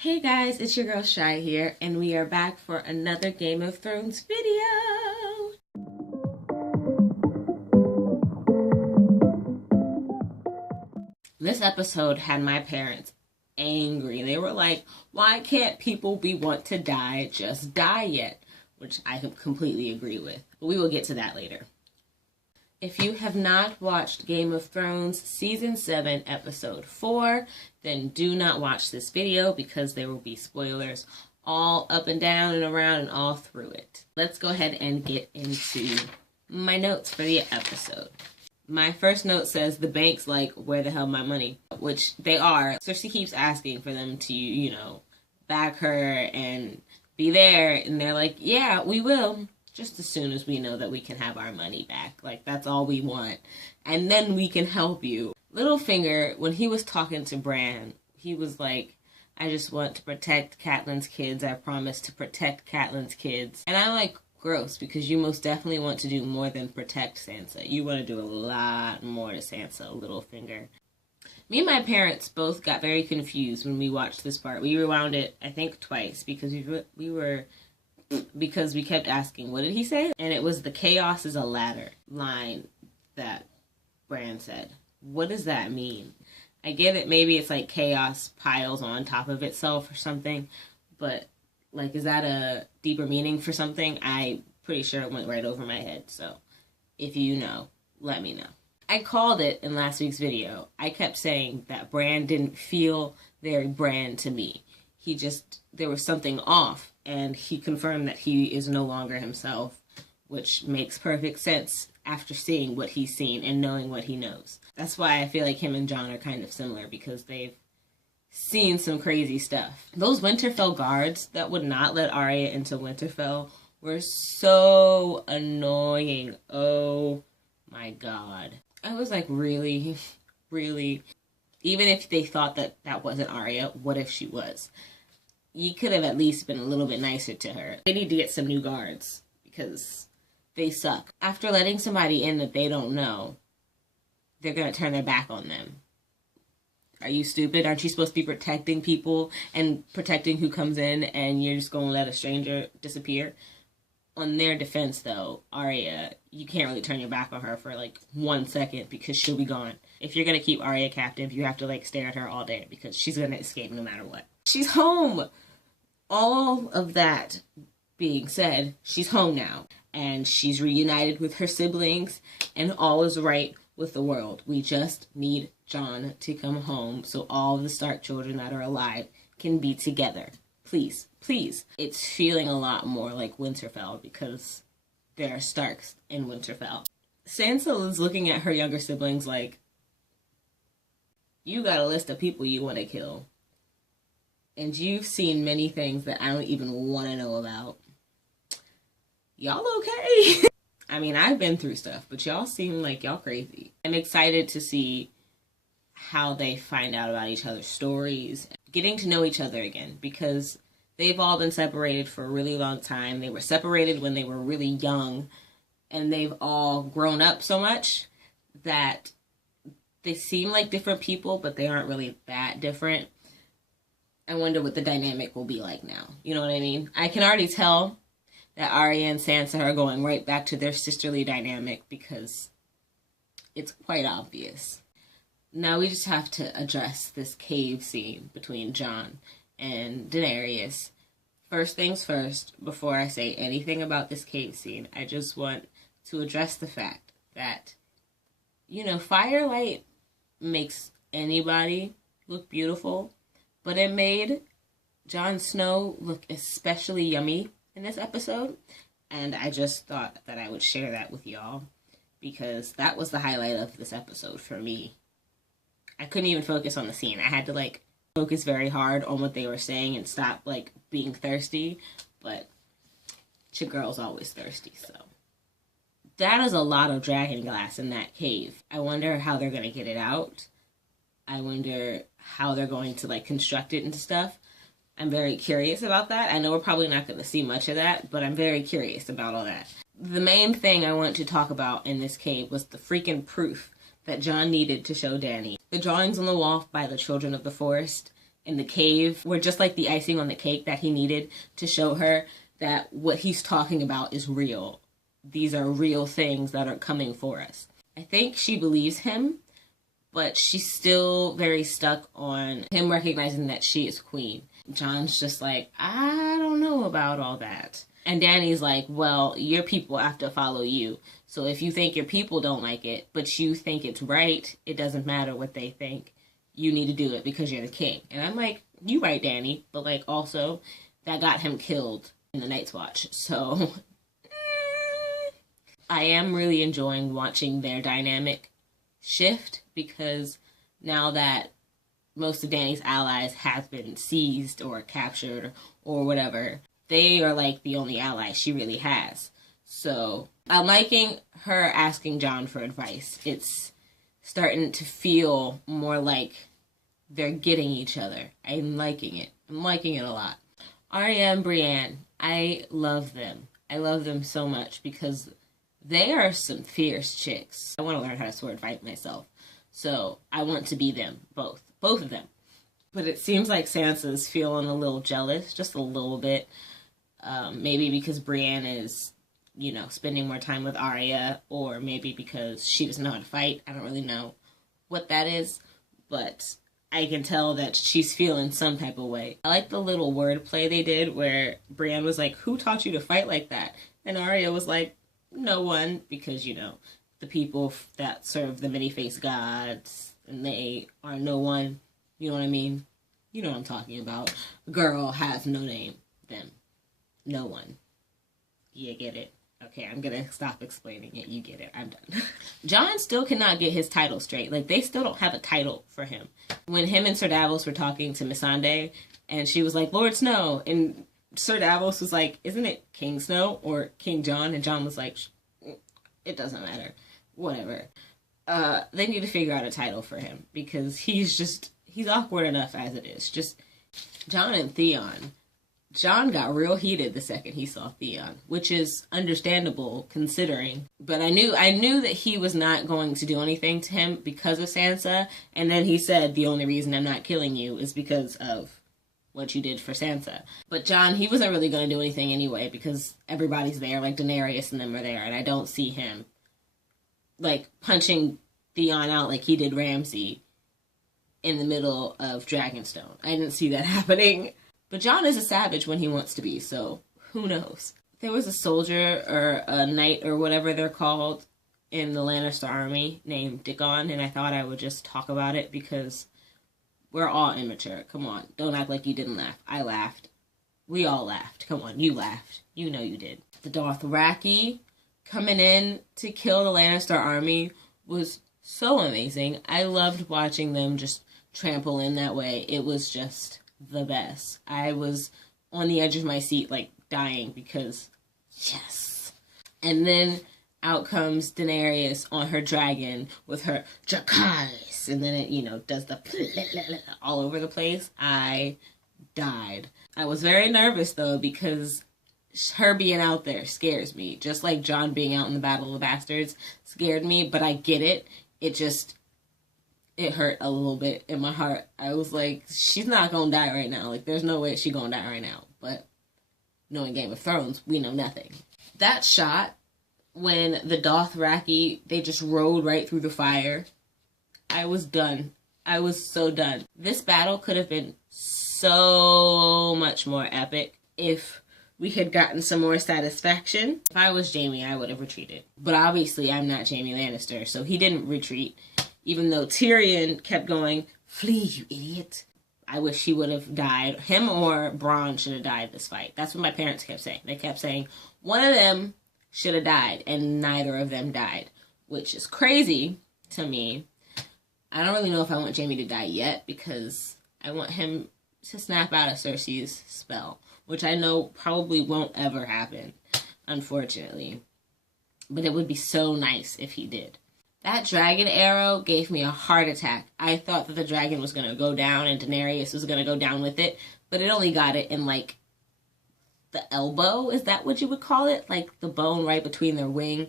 Hey guys, it's your girl Shy here, and we are back for another Game of Thrones video! This episode had my parents angry. They were like, why can't people we want to die just die yet? Which I completely agree with, but we will get to that later. If you have not watched Game of Thrones Season 7, Episode 4, then do not watch this video because there will be spoilers all up and down and around and all through it. Let's go ahead and get into my notes for the episode. My first note says the bank's like, where the hell my money? Which they are. So she keeps asking for them to, back her and be there. And they're like, yeah, we will. Just as soon as we know that we can have our money back. Like, that's all we want. And then we can help you. Littlefinger, when he was talking to Bran, he was like, I just want to protect Catelyn's kids. I promise to protect Catelyn's kids. And I'm like, gross, because you most definitely want to do more than protect Sansa. You want to do a lot more to Sansa, Littlefinger. Me and my parents both got very confused when we watched this part. We rewound it, I think, twice, because we kept asking, what did he say? And it was the chaos is a ladder line that Bran said. What does that mean? I get it, maybe it's like chaos piles on top of itself or something, but like, is that a deeper meaning for something? I'm pretty sure it went right over my head, so if you know, let me know. I called it in last week's video. I kept saying that Bran didn't feel very Bran to me. There was something off, and he confirmed that he is no longer himself, which makes perfect sense after seeing what he's seen and knowing what he knows. That's why I feel like him and Jon are kind of similar, because they've seen some crazy stuff. Those Winterfell guards that would not let Arya into Winterfell were so annoying. Oh my god. I was like, really? Really? Even if they thought that that wasn't Arya, what if she was? You could have at least been a little bit nicer to her. They need to get some new guards, because they suck. After letting somebody in that they don't know, they're going to turn their back on them. Are you stupid? Aren't you supposed to be protecting people and protecting who comes in, and you're just going to let a stranger disappear? On their defense, though, Arya, you can't really turn your back on her for like 1 second, because she'll be gone. If you're going to keep Arya captive, you have to like stare at her all day, because she's going to escape no matter what. She's home! All of that being said, she's home now, and she's reunited with her siblings, and all is right with the world. We just need Jon to come home so all of the Stark children that are alive can be together. Please, please. It's feeling a lot more like Winterfell, because there are Starks in Winterfell. Sansa is looking at her younger siblings like, you got a list of people you want to kill. And you've seen many things that I don't even want to know about. Y'all okay? I mean, I've been through stuff, but y'all seem like y'all crazy. I'm excited to see how they find out about each other's stories. Getting to know each other again, because they've all been separated for a really long time. They were separated when they were really young, and they've all grown up so much that they seem like different people, but they aren't really that different. I wonder what the dynamic will be like now. You know what I mean? I can already tell that Arya and Sansa are going right back to their sisterly dynamic, because it's quite obvious. Now we just have to address this cave scene between Jon and Daenerys. First things first, before I say anything about this cave scene, I just want to address the fact that, firelight makes anybody look beautiful, but it made Jon Snow look especially yummy in this episode, and I just thought that I would share that with y'all, because that was the highlight of this episode for me. I couldn't even focus on the scene. I had to focus very hard on what they were saying and stop being thirsty, but your girl's always thirsty, so. That is a lot of dragon glass in that cave. I wonder how they're going to get it out. I wonder how they're going to construct it into stuff. I'm very curious about that. I know we're probably not going to see much of that, but I'm very curious about all that. The main thing I want to talk about in this cave was the freaking proof that Jon needed to show Dany. The drawings on the wall by the Children of the Forest in the cave were just like the icing on the cake that he needed to show her that what he's talking about is real. These are real things that are coming for us. I think she believes him, but she's still very stuck on him recognizing that she is queen. John's just like, I don't know about all that. And Dany's like, well, your people have to follow you. So if you think your people don't like it, but you think it's right, it doesn't matter what they think. You need to do it because you're the king. And I'm like, you right, Dany. But like also, that got him killed in the Night's Watch. So I am really enjoying watching their dynamic shift, because now that most of Dany's allies have been seized or captured or whatever, they are like the only allies she really has. So I'm liking her asking Jon for advice. It's starting to feel more like they're getting each other. I'm liking it. I'm liking it a lot. Arya and Brienne, I love them. I love them so much because they are some fierce chicks. I want to learn how to sword fight myself. So I want to be them, both of them. But it seems like Sansa's feeling a little jealous, just a little bit. Maybe because Brienne is, you know, spending more time with Arya, or maybe because she doesn't know how to fight. I don't really know what that is, but I can tell that she's feeling some type of way. I like the little wordplay they did where Brienne was like, who taught you to fight like that? And Arya was like, no one, because, you know, the people that serve the many-faced gods, and they are no one. You know what I mean? You know what I'm talking about. A girl has no name. Them. No one. You get it? Okay, I'm gonna stop explaining it. You get it. I'm done. Jon still cannot get his title straight. Like, they still don't have a title for him. When him and Sir Davos were talking to Missandei, and she was like, Lord Snow, and Sir Davos was like, isn't it King Snow or King Jon? And Jon was like, it doesn't matter. Whatever. They need to figure out a title for him, because he's awkward enough as it is. Just Jon and Theon. Jon got real heated the second he saw Theon, which is understandable considering. But I knew that he was not going to do anything to him because of Sansa. And then he said, the only reason I'm not killing you is because of what you did for Sansa. But Jon, he wasn't really going to do anything anyway, because everybody's there, like Daenerys and them are there. And I don't see him, like, punching Theon out like he did Ramsay in the middle of Dragonstone. I didn't see that happening. But Jon is a savage when he wants to be, so who knows? There was a soldier or a knight or whatever they're called in the Lannister army named Dickon, and I thought I would just talk about it because we're all immature. Come on, don't act like you didn't laugh. I laughed. We all laughed. Come on, you laughed. You know you did. The Dothraki coming in to kill the Lannister army was so amazing. I loved watching them just trample in that way. It was just the best. I was on the edge of my seat, like, dying, because yes. And then out comes Daenerys on her dragon with her Dracarys, and then it, you know, does the all over the place. I died. I was very nervous, though, because her being out there scares me, just like Jon being out in the Battle of the Bastards scared me, but I get it. It hurt a little bit in my heart. I was like, she's not gonna die right now. Like, there's no way she's gonna die right now. But knowing Game of Thrones, we know nothing. That shot, when the Dothraki, they just rode right through the fire, I was done. I was so done. This battle could have been so much more epic if we had gotten some more satisfaction. If I was Jaime, I would have retreated. But obviously, I'm not Jaime Lannister, so he didn't retreat. Even though Tyrion kept going, flee, you idiot. I wish he would have died. Him or Bronn should have died this fight. That's what my parents kept saying. They kept saying, one of them should have died, and neither of them died. Which is crazy to me. I don't really know if I want Jaime to die yet, because I want him to snap out of Cersei's spell. Which I know probably won't ever happen, unfortunately. But it would be so nice if he did. That dragon arrow gave me a heart attack. I thought that the dragon was going to go down and Daenerys was going to go down with it, but it only got it in, like, the elbow. Is that what you would call it? Like, the bone right between their wing.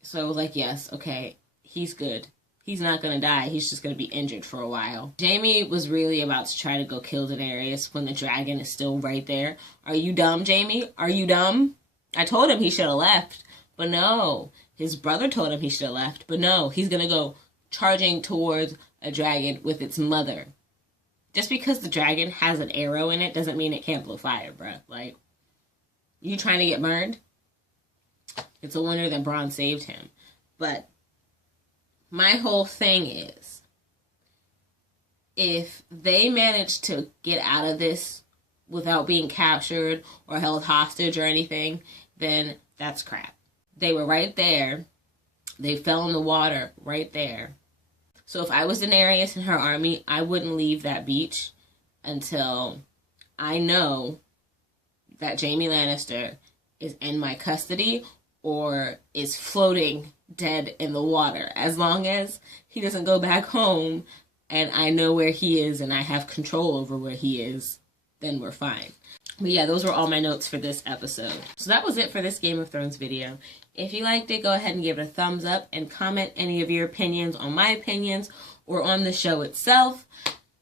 So I was like, yes, okay, he's good. He's not going to die. He's just going to be injured for a while. Jaime was really about to try to go kill Daenerys when the dragon is still right there. Are you dumb, Jaime? Are you dumb? I told him he should have left, but no. His brother told him he should have left, but no. He's going to go charging towards a dragon with its mother. Just because the dragon has an arrow in it doesn't mean it can't blow fire, bruh. Like, you trying to get burned? It's a wonder that Bronn saved him. But my whole thing is, if they manage to get out of this without being captured or held hostage or anything, then that's crap. They were right there. They fell in the water right there. So if I was Daenerys and her army, I wouldn't leave that beach until I know that Jaime Lannister is in my custody or is floating dead in the water. As long as he doesn't go back home and I know where he is and I have control over where he is, then we're fine. But yeah, those were all my notes for this episode. So that was it for this Game of Thrones video. If you liked it, go ahead and give it a thumbs up and comment any of your opinions on my opinions or on the show itself.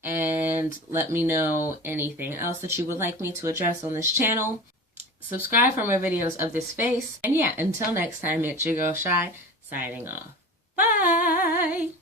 And let me know anything else that you would like me to address on this channel. Subscribe for more videos of this face. And yeah, until next time, it's your girl Shy, signing off. Bye!